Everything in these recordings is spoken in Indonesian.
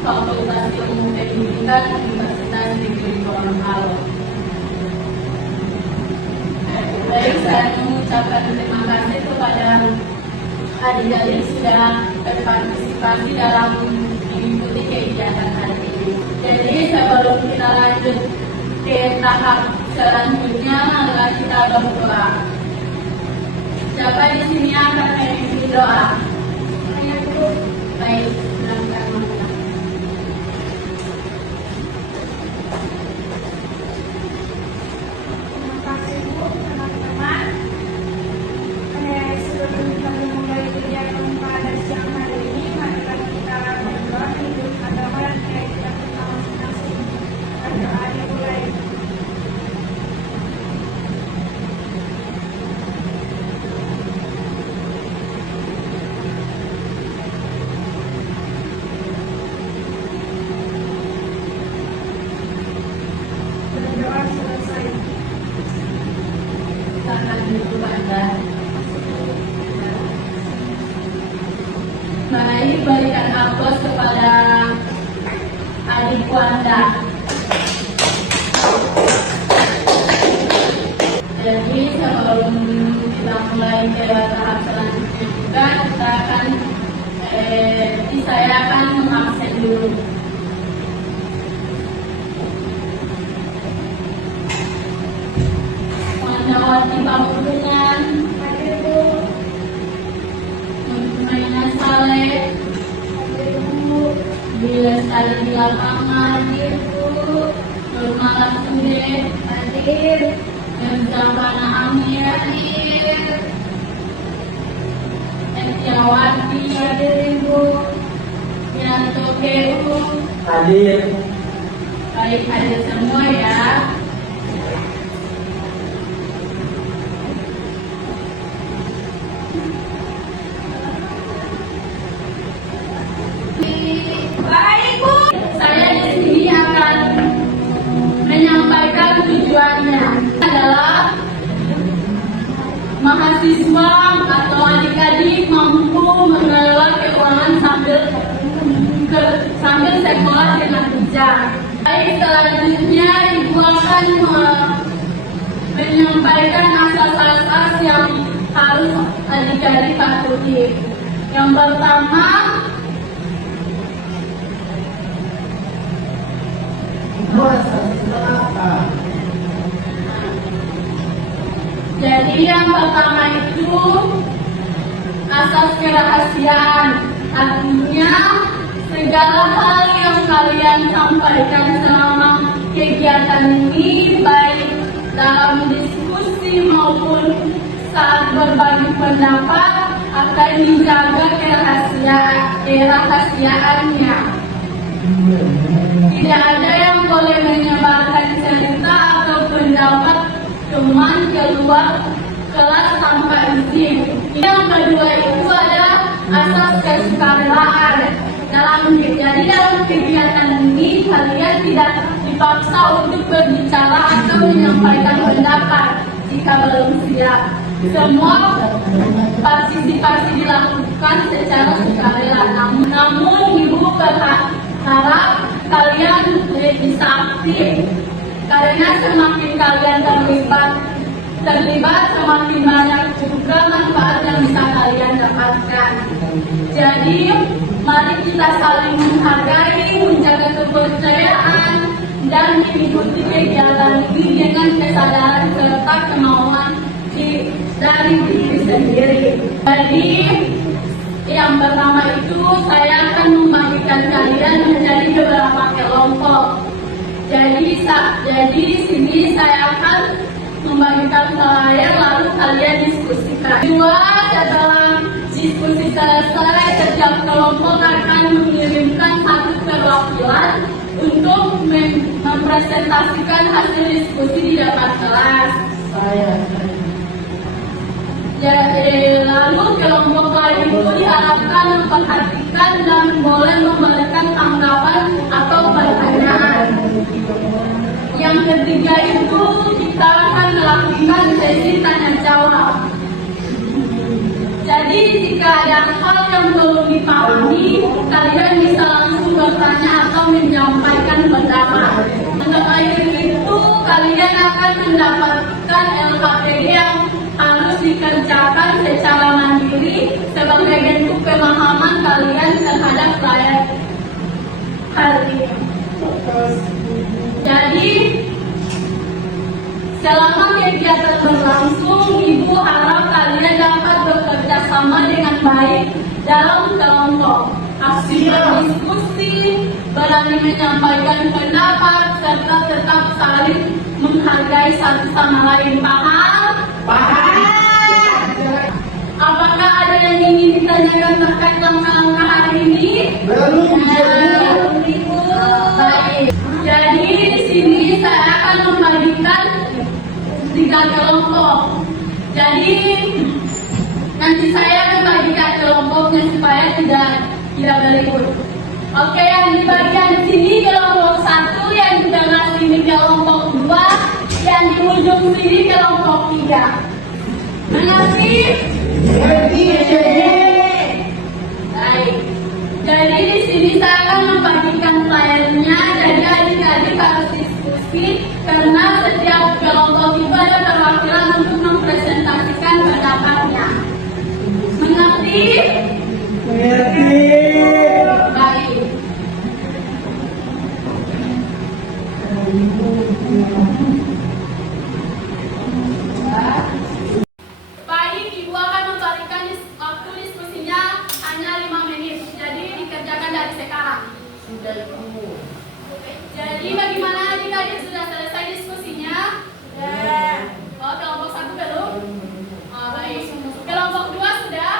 Fakultas Ilmu Pendidikan Universitas Negeri Gorontalo. Baik, saya mengucapkan terima kasih kepada adik-adik sudah berpartisipasi dalam mengikuti kegiatan hari ini. Jadi sebelum kita lanjut ke tahap selanjutnya, mari kita berdoa. Siapa di sini akan mengikuti doa? Baik, silakan. Mari berikan aplaus kepada adik Wanda. Jadi sebelum kita mulai ke tahap selanjutnya juga, saya akan mengabsen dulu. Wanawati Pamudungan, Mainan Saleh, Bila Sari di lapangan, Nurmala Sude, Hadir, Menjambana Amir, Hadir, Entiawati, Hadir Ibu, Yanto Keru, Hadir. Baik, hadir semua ya. Baik Bu, saya di sini akan menyampaikan tujuannya adalah mahasiswa atau adik-adik mampu mengelola keuangan sambil sekolah dengan bijak. Baik, selanjutnya Ibu akan menyampaikan asas-asas yang harus adik-adik patuhi. Yang pertama, jadi yang pertama itu asas kerahasiaan, artinya segala hal yang kalian sampaikan selama kegiatan ini, baik dalam diskusi maupun saat berbagi pendapat, akan dijaga kerahasiaannya. Tidak ada yang boleh menyebarkan cerita atau pendapat teman keluar kelas tanpa izin. Yang kedua itu adalah asas kesukarelaan. Jadi dalam kegiatan ini kalian tidak dipaksa untuk berbicara atau menyampaikan pendapat jika belum siap. Semua partisipasi dilakukan secara sukarela. Namun Ibu berharap kalian bisa aktif, karena semakin kalian terlibat semakin banyak juga manfaat yang bisa kalian dapatkan. Jadi mari kita saling menghargai, menjaga kepercayaan, dan mengikuti kegiatan ini dengan kesadaran serta kemauan dari diri sendiri. Jadi yang pertama itu saya akan membagikan kalian menjadi beberapa kelompok. Jadi di sini saya akan membagikan flyer lalu kalian diskusikan. Kedua, setelah diskusi selesai, setiap kelompok akan mengirimkan satu perwakilan untuk mempresentasikan hasil diskusi di depan kelas. Lalu kelompok lain itu diharapkan memperhatikan dan boleh memberikan tanggapan atau pertanyaan. Yang ketiga itu kita akan melakukan sesi tanya jawab. Jadi jika ada hal yang belum dipahami, kalian bisa langsung bertanya kali. Jadi, selama kegiatan berlangsung, Ibu harap kalian dapat bekerja sama dengan baik dalam kelompok, aktif berdiskusi, berani menyampaikan pendapat, serta tetap saling menghargai satu sama lain. Paham? Paham. Apakah ada yang ingin ditanyakan terkait langkah-langkah hari ini? Belum, Ibu. Baik. Jadi di sini saya akan membagikan 3 kelompok. Jadi nanti saya akan bagikan kelompoknya supaya tidak berikut. Oke, yang di bagian sini kelompok 1, yang di tengah sini kelompok 2, yang di ujung sini kelompok 3. Mengerti? Baik. Jadi di sini saya akan membagikan flyernya. Jadi adik-adik harus diskusi karena setiap kelompok itu ada perwakilan untuk mempresentasikan pendapatnya. Mengerti? Baik. Baik, Ibu akan memberikan waktu diskusinya hanya 5 menit. Jadi dikerjakan dari sekarang. Sudah, Ibu. Jadi bagaimana adik-adik, sudah selesai diskusinya? Sudah. Oh, kelompok 1 belum? Oh, baik. Kelompok 2 sudah?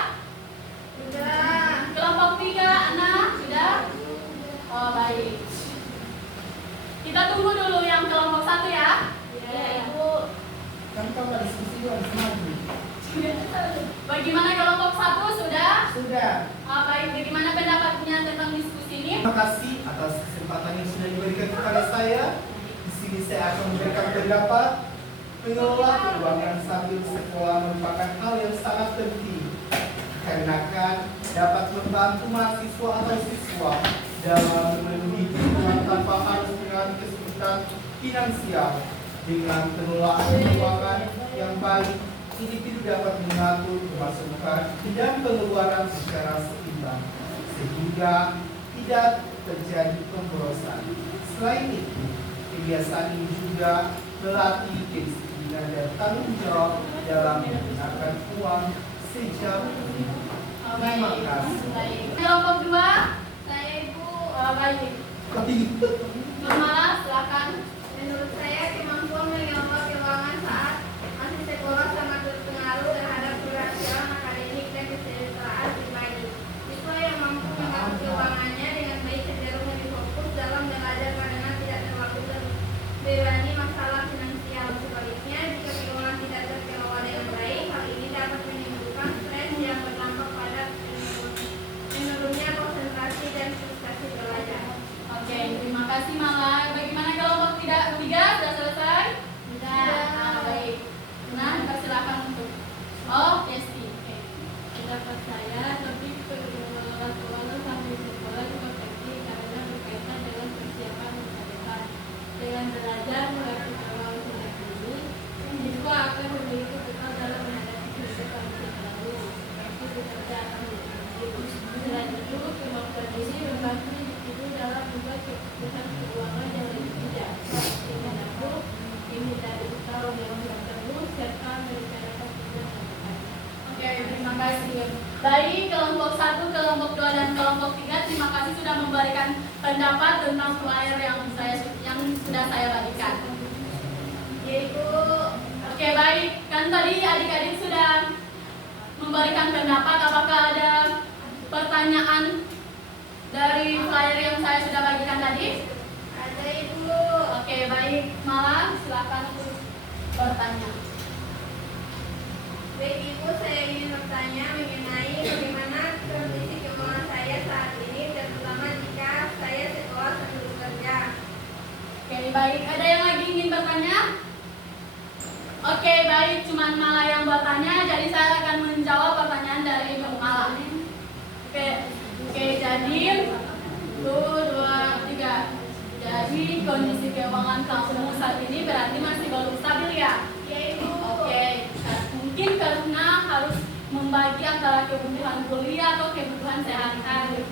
Sudah. Kelompok 3, Ana, sudah? Oh, baik. Kita tunggu dulu yang kelompok 1 ya. Ya, Ibu. Kan kalau diskusi harus maju. Bagaimana kelompok 1 sudah? Sudah. Oh, baik. Bagaimana pendapatnya tentang diskusi ini? Terima kasih atas kesempatan yang sudah diberikan kepada saya. Di sini saya akan memberikan pendapat. Mengelola keuangan sambil sekolah merupakan hal yang sangat penting, karena dapat membantu mahasiswa atau siswa dalam memenuhi kebutuhan tanpa harus mengalami kesulitan finansial. Dengan pengelolaan keuangan yang baik, individu dapat mengatur pemasukan dan pengeluaran secara seimbang, sehingga tidak terjadi pemborosan. Selain itu, kebiasaan ini juga melatih kedisiplinan dan tanggung jawab dalam menggunakan uang sejak dini. Terima kasih. Baik. Kelompok 2, saya Ibu. Oh, baik. Mama, silakan. Menurut saya, kemampuan mengelola keuangan saat masih sekolah sangat berpengaruh terhadap keberhasilan akademik dan kesejahteraan pribadi. Siswa yang mampu mengatur keuangannya dengan baik cenderung lebih fokus dalam belajar karena tidak terlalu terbebani masalah finansial. Sebaliknya, jika keuangan tidak terkelola dengan baik, hal ini dapat menimbulkan stres yang berdampak pada menurunnya konsentrasi dan frustasi belajar. Oke, terima kasih Mala. Bagaimana kelompok 3 sudah selesai? Sudah. Baik. Nah, silakan untuk. Oh, Yesti. Oke. Pendapat saya, lebih mengelola keuangan sambil sekolah juga penting karena berkaitan dengan persiapan masa depan. Dengan belajar mengatur keuangan sejak dini, siswa akan memiliki bekal dalam menghadapi kehidupan yang baru, seperti bekerja atau bekerja. Selain itu, kemampuan ini membantu individu dalam membuat keputusan keuangan yang lebih bijak, dengan itu menghindari utang yang terus serta merencanakan tujuan yang depan. Oke, terima kasih. Baik, kelompok 1, kelompok 2, dan kelompok 3, terima kasih sudah memberikan pendapat tentang flyer yang sudah saya bagikan. Yaitu Oke, baik. Kan tadi adik-adik sudah memberikan pendapat. Apakah ada pertanyaan dari flyer yang saya sudah bagikan tadi? ada Ibu. Oke, baik. Malah silakan untuk bertanya. Baik Ibu, saya ingin bertanya mengenai bagaimana kondisi keuangan saya saat ini, terutama jika saya sekolah sambil bekerja. Oke, baik. Ada yang lagi ingin bertanya? Oke, baik. Cuman Mala yang bertanya, jadi saya akan menjawab pertanyaan dari Ibu Mala. Oke, jadi 1, 2, 3. Jadi kondisi keuangan kamu saat ini berarti masih belum stabil ya? Ya Ibu. Oke, mungkin karena harus membagi antara kebutuhan kuliah atau kebutuhan sehari-hari.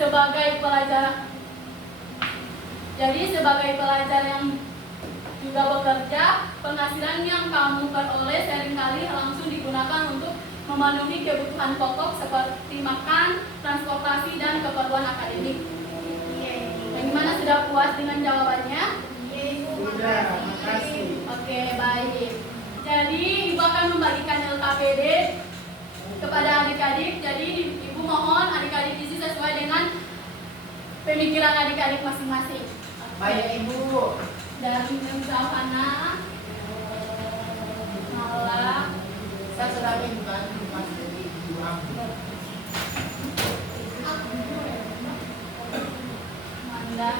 Sebagai pelajar Jadi sebagai pelajar yang juga bekerja, penghasilan yang kamu peroleh seringkali langsung digunakan untuk memenuhi kebutuhan pokok seperti makan, transportasi, dan keperluan akademik. Bagaimana, sudah puas dengan jawabannya? Sudah, makasih. Oke, baik. Jadi Ibu akan membagikan LKPD kepada adik-adik. Jadi Ibu mohon adik-adik isi sesuai dengan pemikiran adik-adik masing-masing. Baik Ibu. Dari Zavana, Nala, Saya sudah minta Mas dari Ibu ambil. Manda,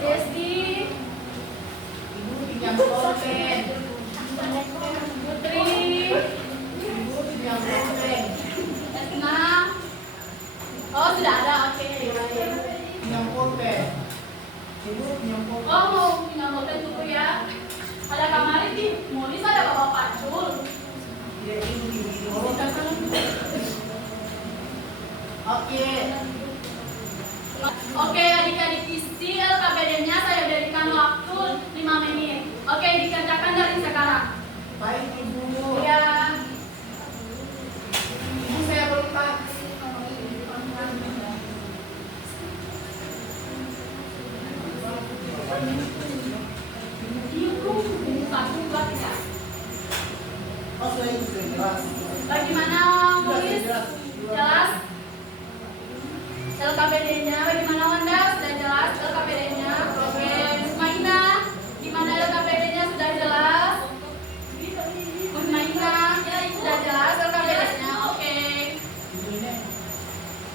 Desi, Ibu pinjam pulpen. Putri, Ibu pinjam pulpen. Esna. Oh, sudah ada. Oke, baik. Pinjam pulpen. Ibu pinjam pulpen. Oh, mau pinjam pulpen dulu ya. Ada kemarin di Molis ada Bapak Pacul. Iya, Ibu. Oke. Oke, adik-adik isi LKPD-nya saya berikan waktu 5 menit. Oke, dikerjakan dari sekarang. Baik Ibu. Ya. Ibu saya lupa. Satu, dua, tiga. Oh, sudah Ibu sudah jelas. Bagaimana Sudah Molis? jelas. Jelas? LKPD-nya bagaimana Wanda? Sudah jelas LKPD-nya? Oke, Maina, gimana LKPD-nya? Sudah jelas? Maina, sudah jelas LKPD-nya? Oke.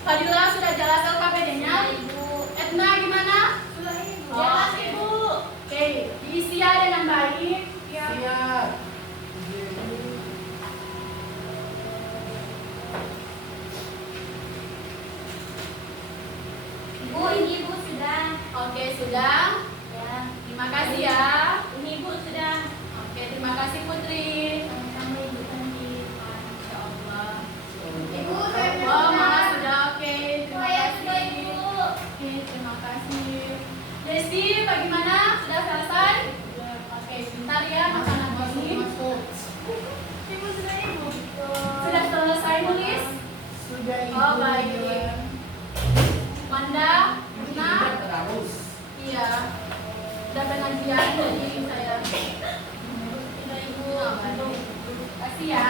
Fadila, sudah jelas LKPD-nya? Edna, gimana? Jelas, Ibu. Oke, diisi ya dengan baik. Siap. Ibu, ini Bu sudah. Oke, sudah. Ya, Terima kasih ya. ini Bu sudah. Oke, terima kasih Putri. Sama Ibu cantik. Masya Allah. Ibu, saya Oh, Mama sudah. Oke, terima Saya kasih. sudah Ibu. Oke, terima kasih. Desi, bagaimana? Sudah selesai? Oke, bentar ya makanan ini. Masuk. Ibu sudah Ibu. Sudah selesai nulis? Sudah Ibu. Oh, baik. Manda, Buna? Terus. Iya. Udah pengajian jadi saya. Sudah Ibu. Terima kasih ya.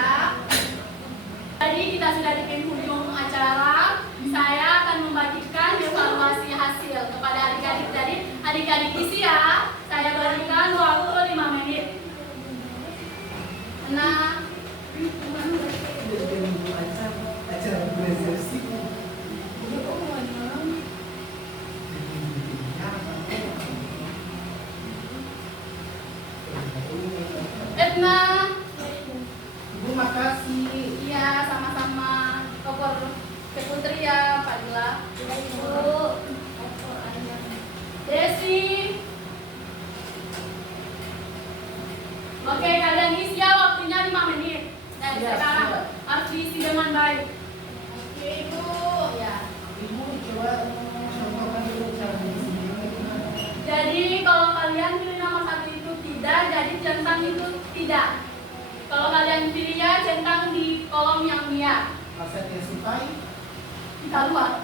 Tadi kita sudah di penghujung acara. Saya akan membagikan evaluasi hasil kepada adik-adik. Jadi adik-adik isi ya. Saya berikan waktu 5 menit. Nah, Sudah Ibu acara resepsi. Edna. Ibu makasih. Iya, sama-sama. Kopor ke Putri ya, Fadila. Ibu. Desi. Oke, kalian isi ya, waktunya 5 menit. Dan Siap, sekarang siap. harus diisi dengan baik. Oke, Ibu. Ya. Ibu coba contohkan dulu cara di sini. Jadi kalau kalian pilih nomor 1 itu tidak, jadi centang itu tidak. Kalau kalian pilih ya, centang di kolom yang iya. Masa dia sukai? Kita luar.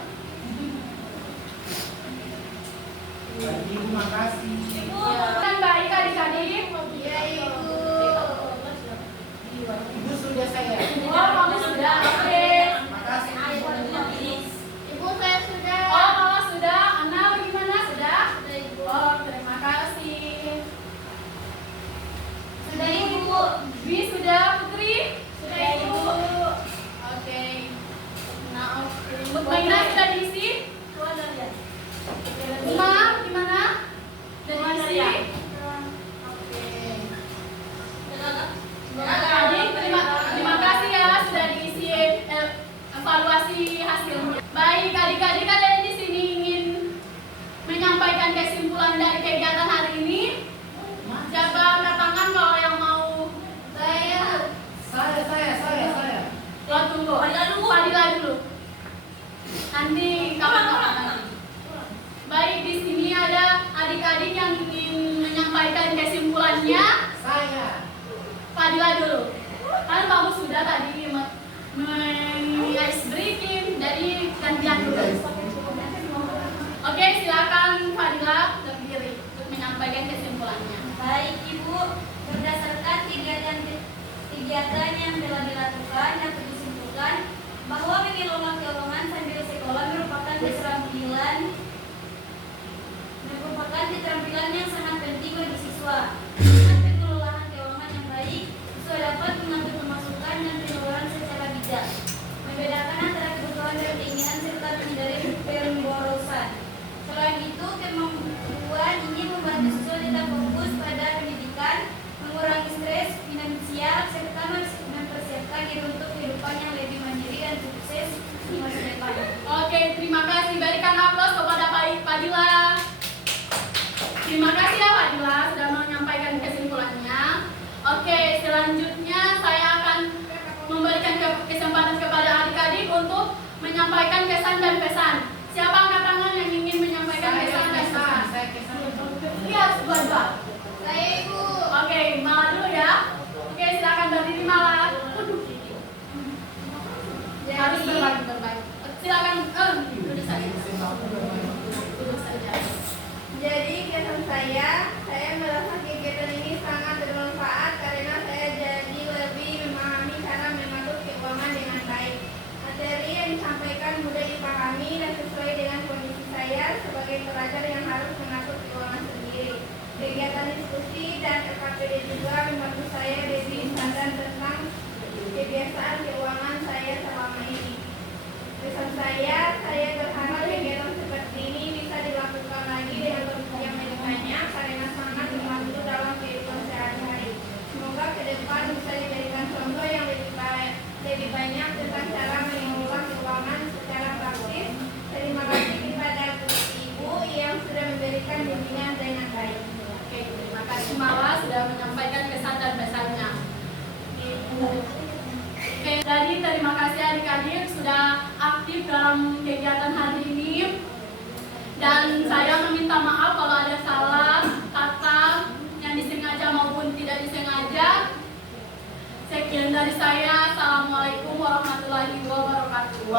Ibu makasih. Ibu. Kan baik adik-adik. Iya, Ibu. Ibu sudah saya. Oh, kamu sudah. Oke. Makasih Ibu. Ibu, saya sudah. Oh, Mama sudah. Ana bagaimana? Sudah? Sudah, Ibu. Oh, terima kasih. Sudah, Ibu. Bi sudah, Putri? Sudah, Ibu. Oke. Nah, oke. Mutmainah sudah diisi? Uma, gimana? Sudah diisi? Oke. Adik, terima kasih ya sudah diisi evaluasi hasilnya. Baik, adik-adik kalian di sini ingin menyampaikan kesimpulan dari kegiatan hari ini. Siapa angkat tangan kalau yang mau? Saya. Saya. Oh, tunggu. Fadila dulu. Nanti kapan-kapan kesimpulannya, Saya. Fadila dulu. Kan bagus sudah tadi ice breaking, jadi gantian dulu. Oke, silakan Fadila berdiri untuk menyampaikan kesimpulannya. Baik Ibu, berdasarkan kegiatan yang telah dilakukan dapat disimpulkan bahwa mengelola keuangan sambil sekolah merupakan keterampilan yang sangat penting bagi siswa. Dengan pengelolaan keuangan yang baik, siswa dapat mengatur pemasukan dan pengeluaran secara bijak, membedakan antara kebutuhan dan keinginan serta menghindari pemborosan. Selain itu, kemampuan ini membantu siswa tetap fokus pada pendidikan, mengurangi stres finansial, serta mempersiapkan diri untuk kehidupan yang lebih mandiri dan sukses di masa depan. Oke, terima kasih. Berikan aplaus kepada Fadila. Terima kasih ya Fadila sudah menyampaikan kesimpulannya. Oke, selanjutnya saya akan memberikan kesempatan kepada adik-adik untuk menyampaikan kesan dan pesan. Siapa angkat tangan yang ingin menyampaikan kesan dan pesan? Iya, dua-dua. Saya Ibu. Oke, Mala dulu ya. Oke, silakan berdiri Mala. Harus berbagi. Silakan, duduk saja. Duduk saja. Jadi kesan saya merasa kegiatan ini sangat bermanfaat karena saya jadi lebih memahami cara mengatur keuangan dengan baik. Materi yang disampaikan mudah dipahami dan sesuai dengan kondisi saya sebagai pelajar yang harus mengatur keuangan sendiri. Kegiatan diskusi dan KKPD juga membantu saya lebih sadar tentang kebiasaan keuangan saya selama ini. Pesan saya berharap kegiatan seperti ini bisa dilakukan lagi dengan topik yang lebih banyak karena sangat membantu dalam kehidupan sehari-hari. Semoga ke depan bisa dijadikan contoh yang lebih banyak tentang cara mengelola keuangan secara praktis. Terima kasih kepada Ibu yang sudah memberikan bimbingan dengan baik. Oke, terima kasih Mala sudah menyampaikan kesan dan pesannya. Oke, jadi terima kasih adik-adik sudah aktif dalam kegiatan hari ini. Dan saya meminta maaf kalau ada salah kata yang disengaja maupun tidak disengaja. Sekian dari saya. Assalamualaikum warahmatullahi wabarakatuh.